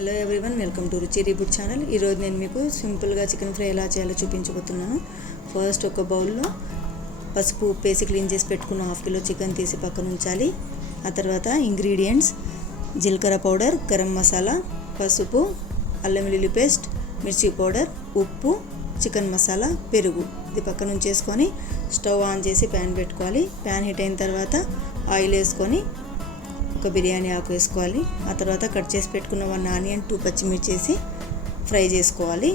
Hello everyone, welcome to రుచి reboot channel. ఈరోజు నేను మీకు సింపుల్గా చికెన్ ఫ్రై ఎలా చేయాలో చూపించబోతున్నాను. ఫస్ట్ ఒక బౌల్లో పసుపు ఉప్పు వేసి క్లీన్ చేసి పెట్టుకున్న 1/2 కిలో చికెన్ తీసి పక్కన ఉంచాలి. ఆ తర్వాత ఇంగ్రీడియంట్స్: జీలకర్ర పౌడర్, గరం మసాలా, పసుపు, అల్లం వెల్లుల్లి పేస్ట్, మిర్చి పౌడర్, ఉప్పు, చికెన్ మసాలా, పెరుగు. ఇది పక్కన ఉంచేసుకొని స్టవ్ ఆన్ చేసి ప్యాన్ పెట్టుకోవాలి. ప్యాన్ హీట్ అయిన తర్వాత ఆయిల్ వేసుకొని ఒక బిర్యానీ ఆకు వేసుకోవాలి. ఆ తర్వాత కట్ చేసి పెట్టుకున్న 1 ఆనియన్, 2 పచ్చిమిర్చి వేసి ఫ్రై చేసుకోవాలి.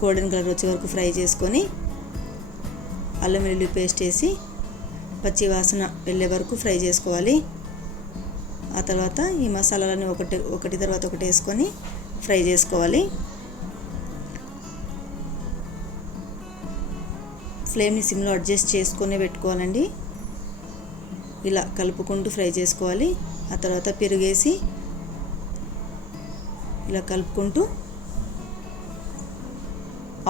గోల్డెన్ కలర్ వచ్చే వరకు ఫ్రై చేసుకొని అల్లం వెల్లుల్లి పేస్ట్ వేసి పచ్చి వాసన వెళ్ళే వరకు ఫ్రై చేసుకోవాలి. ఆ తర్వాత ఈ మసాలాలని ఒకటి తర్వాత ఒకటి వేసుకొని ఫ్రై చేసుకోవాలి. ఫ్లేమ్ని సిమ్లో అడ్జస్ట్ చేసుకొని పెట్టుకోవాలండి. ఇలా కలుపుకుంటూ ఫ్రై చేసుకోవాలి. ఆ తర్వాత పెరుగేసి ఇలా కలుపుకుంటూ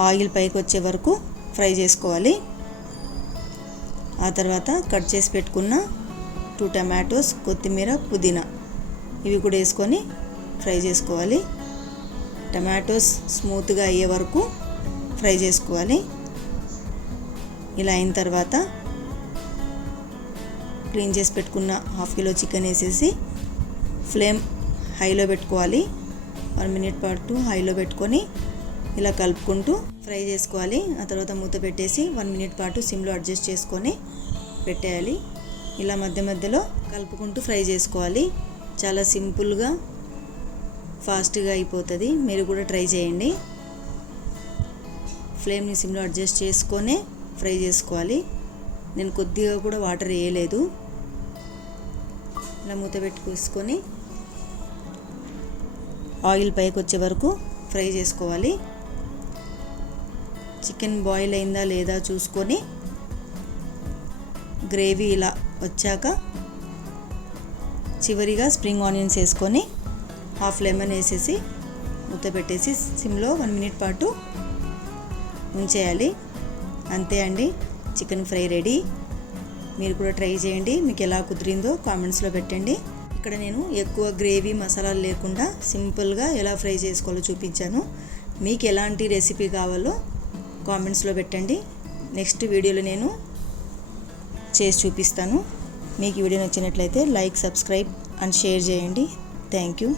ఆయిల్ పైకి వచ్చే వరకు ఫ్రై చేసుకోవాలి. ఆ తర్వాత కట్ చేసి పెట్టుకున్న 2 టమాటోస్, కొత్తిమీర, పుదీనా ఇవి కూడా వేసుకొని ఫ్రై చేసుకోవాలి. టమాటోస్ స్మూత్గా అయ్యే వరకు ఫ్రై చేసుకోవాలి. ఇలా అయిన తర్వాత క్లీన్ చేసి పెట్టుకున్న 1/2 కిలో చికెన్ వేసేసి ఫ్లేమ్ హైలో పెట్టుకోవాలి. 1 మినిట్ పాటు హైలో పెట్టుకొని ఇలా కలుపుకుంటూ ఫ్రై చేసుకోవాలి. ఆ తర్వాత మూత పెట్టేసి 1 మినిట్ పాటు సిమ్లో అడ్జస్ట్ చేసుకొని పెట్టేయాలి. ఇలా మధ్య మధ్యలో కలుపుకుంటూ ఫ్రై చేసుకోవాలి. చాలా సింపుల్గా ఫాస్ట్గా అయిపోతుంది. మీరు కూడా ట్రై చేయండి. ఫ్లేమ్ని సిమ్లో అడ్జస్ట్ చేసుకొని ఫ్రై చేసుకోవాలి. నేను కొద్దిగా కూడా వాటర్ వేయలేదు. ఇలా మూత పెట్టుకొని ఆయిల్ పైకి వచ్చే వరకు ఫ్రై చేసుకోవాలి. చికెన్ బాయిల్ అయిందా లేదా చూసుకొని గ్రేవీ ఇలా వచ్చాక చివరిగా స్ప్రింగ్ ఆనియన్స్ వేసుకొని 1/2 లెమన్ వేసేసి మూత పెట్టేసి సిమ్లో 1 మినిట్ పాటు ఉంచేయాలి. అంతే అండి, చికెన్ ఫ్రై రెడీ. మీరు కూడా ట్రై చేయండి. మీకు ఎలా కుదిరిందో కామెంట్స్లో పెట్టండి. ఇక్కడ నేను ఎక్కువ గ్రేవీ మసాలాలు లేకుండా సింపుల్గా ఎలా ఫ్రై చేసుకోవాలో చూపించాను. మీకు ఎలాంటి రెసిపీ కావాలో కామెంట్స్లో పెట్టండి. నెక్స్ట్ వీడియోలో నేను చేసి చూపిస్తాను. మీకు ఈ వీడియో నచ్చినట్లయితే లైక్, సబ్స్క్రైబ్ అండ్ షేర్ చేయండి. Thank you.